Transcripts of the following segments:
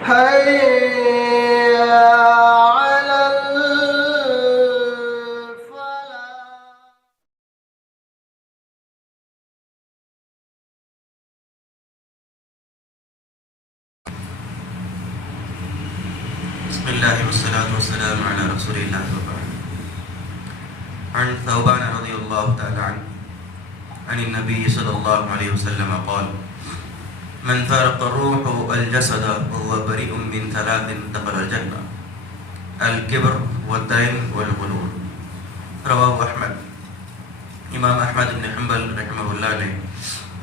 حي على الفلاح. بسم الله والصلاة والسلام على رسول الله وبعد. عن ثوبان رضي الله تعالى عنه عن النبي صلى الله عليه وسلم قال: من فارق الروح الجسد وهو بريء من ثلاث دخل الجنة: الكبر والدين والغلول. رواه احمد. امام احمد بن حنبل رحمہ اللہ نے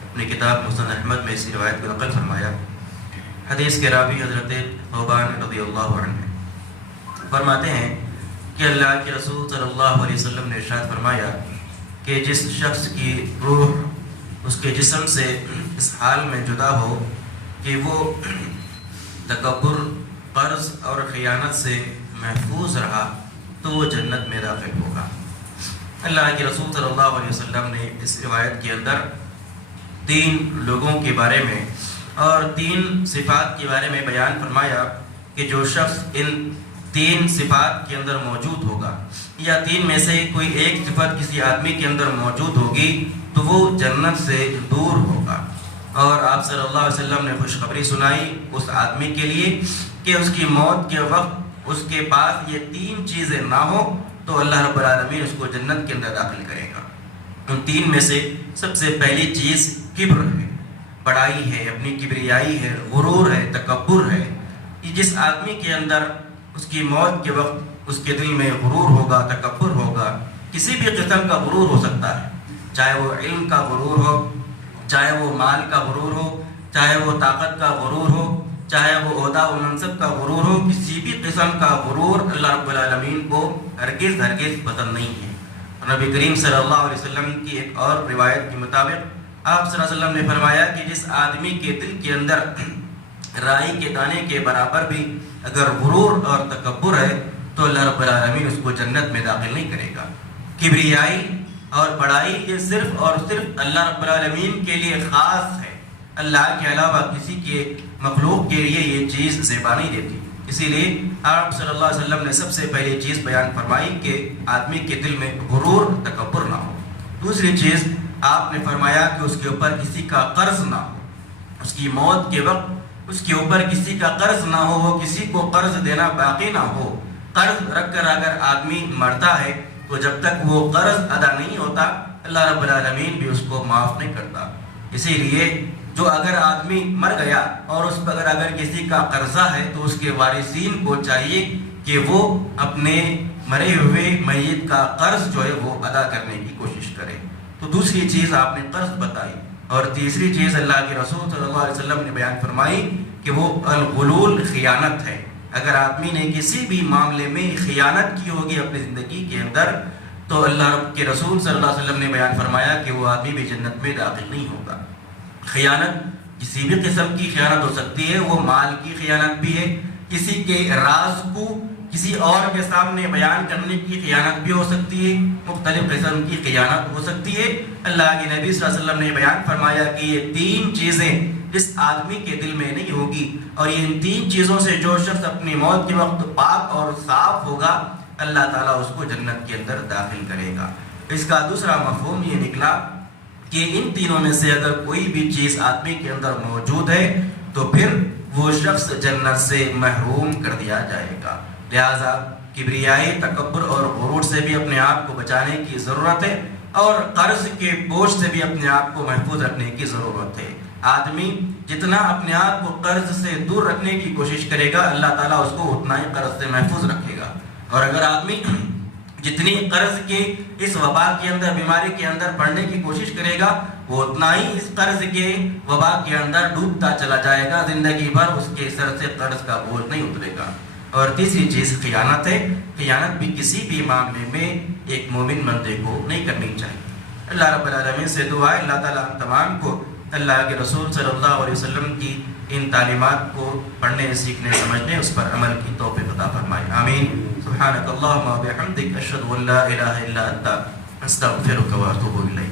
اپنی کتاب مسند احمد میں اسی روایت کو نقل فرمایا. حدیث کے راوی حضرت ثوبان رضی اللہ عنہ فرماتے ہیں کہ اللہ کے رسول صلی اللہ علیہ وسلم نے ارشاد فرمایا کہ جس شخص کی روح اس کے جسم سے اس حال میں جدا ہو کہ وہ تکبر، قرض اور خیانت سے محفوظ رہا تو وہ جنت میں داخل ہوگا. اللہ کے رسول صلی اللہ علیہ وسلم نے اس روایت کے اندر 3 لوگوں کے بارے میں اور 3 صفات کے بارے میں بیان فرمایا کہ جو شخص ان 3 صفات کے اندر موجود ہوگا یا 3 میں سے کوئی ایک صفت کسی آدمی کے اندر موجود ہوگی تو وہ جنت سے دور ہوگا. اور آپ صلی اللہ علیہ وسلم نے خوشخبری سنائی اس آدمی کے لیے کہ اس کی موت کے وقت اس کے پاس یہ 3 چیزیں نہ ہو تو اللہ رب العالمین اس کو جنت کے اندر داخل کرے گا. ان 3 میں سے سب سے پہلی چیز کبر ہے، بڑائی ہے، اپنی کبریائی ہے، غرور ہے، تکبر ہے. یہ جس آدمی کے اندر اس کی موت کے وقت اس کے دل میں غرور ہوگا، تکبر ہوگا، کسی بھی قسم کا غرور ہو سکتا ہے، چاہے وہ علم کا غرور ہو، چاہے وہ مال کا غرور ہو، چاہے وہ طاقت کا غرور ہو، چاہے وہ عہدہ و منصب کا غرور ہو، کسی بھی قسم کا غرور اللہ رب العالمین کو ہرگز پسند نہیں ہے. نبی کریم صلی اللہ علیہ وسلم کی ایک اور روایت کے مطابق آپ صلی اللہ علیہ وسلم نے فرمایا کہ جس آدمی کے دل کے اندر رائی کے دانے کے برابر بھی اگر غرور اور تکبر ہے تو اللہ رب العالمین اس کو جنت میں داخل نہیں کرے گا. کبریائی اور بڑائی یہ صرف اور صرف اللہ رب العالمین کے لیے خاص ہے. اللہ کے علاوہ کسی کے مخلوق کے لیے یہ چیز زیبا نہیں دیتی. اسی لیے آپ صلی اللہ علیہ وسلم نے سب سے پہلی چیز بیان فرمائی کہ آدمی کے دل میں غرور تکبر نہ ہو. دوسری چیز آپ نے فرمایا کہ اس کے اوپر کسی کا قرض نہ ہو. اس کی موت کے وقت اس کے اوپر کسی کا قرض نہ ہو، وہ کسی کو قرض دینا باقی نہ ہو. قرض رکھ کر اگر آدمی مرتا ہے تو جب تک وہ قرض ادا نہیں ہوتا اللہ رب العالمین بھی اس کو معاف نہیں کرتا. اسی لیے جو اگر آدمی مر گیا اور اس پر اگر کسی کا قرضہ ہے تو اس کے وارثین کو چاہیے کہ وہ اپنے مرے ہوئے میت کا قرض جو ہے وہ ادا کرنے کی کوشش کرے. تو دوسری چیز آپ نے قرض بتائی. اور تیسری چیز اللہ کے رسول صلی اللہ علیہ وسلم نے بیان فرمائی کہ وہ الغلول، خیانت ہے. اگر آدمی نے کسی بھی معاملے میں خیانت کی ہوگی اپنی زندگی کے اندر تو اللہ کے رسول صلی اللہ علیہ وسلم نے بیان فرمایا کہ وہ آدمی بھی جنت میں داخل نہیں ہوگا. خیانت کسی بھی قسم کی خیانت ہو سکتی ہے، وہ مال کی خیانت بھی ہے، کسی کے راز کو کسی اور کے سامنے بیان کرنے کی خیانت بھی ہو سکتی ہے، مختلف قسم کی خیانت ہو سکتی ہے. اللہ کے نبی صلی اللہ علیہ وسلم نے بیان فرمایا کہ یہ 3 چیزیں جس آدمی کے دل میں نہیں ہوگی اور ان 3 چیزوں سے جو شخص اپنی موت کے وقت پاک اور صاف ہوگا اللہ تعالیٰ اس کو جنت کے اندر داخل کرے گا. اس کا دوسرا مفہوم یہ نکلا کہ ان تینوں میں سے اگر کوئی بھی چیز آدمی کے اندر موجود ہے تو پھر وہ شخص جنت سے محروم کر دیا جائے گا. لہذا کبریائی، تکبر اور غرور سے بھی اپنے آپ کو بچانے کی ضرورت ہے اور قرض کے بوجھ سے بھی اپنے آپ کو محفوظ رکھنے کی ضرورت ہے. آدمی جتنا اپنے آپ کو قرض سے دور رکھنے کی کوشش کرے گا اللہ تعالیٰ اس کو اتنا ہی قرض سے محفوظ رکھے گا. اور اگر آدمی جتنی قرض کے اس وبا کے اندر، بیماری کے اندر پڑنے کی کوشش کرے گا وہ اتنا ہی اس قرض کے وبا کے اندر ڈوبتا چلا جائے گا. زندگی بھر اس کے سر سے قرض کا بوجھ نہیں اترے گا. اور تیسری چیز خیانت ہے. خیانت بھی کسی بھی معاملے میں ایک مومن بندے کو نہیں کرنی چاہیے. اللہ رب العالمین سے دعا ہے اللہ تعالیٰ ہم تمام کو اللہ کے رسول صلی اللہ علیہ وسلم کی ان تعلیمات کو پڑھنے، سیکھنے، سمجھنے، اس پر عمل کی توفیق عطا فرمائے. آمین. سبحانک اللہم و بحمدک، اشہد ان لا الہ الا انت، استغفرک و اتوب الیک.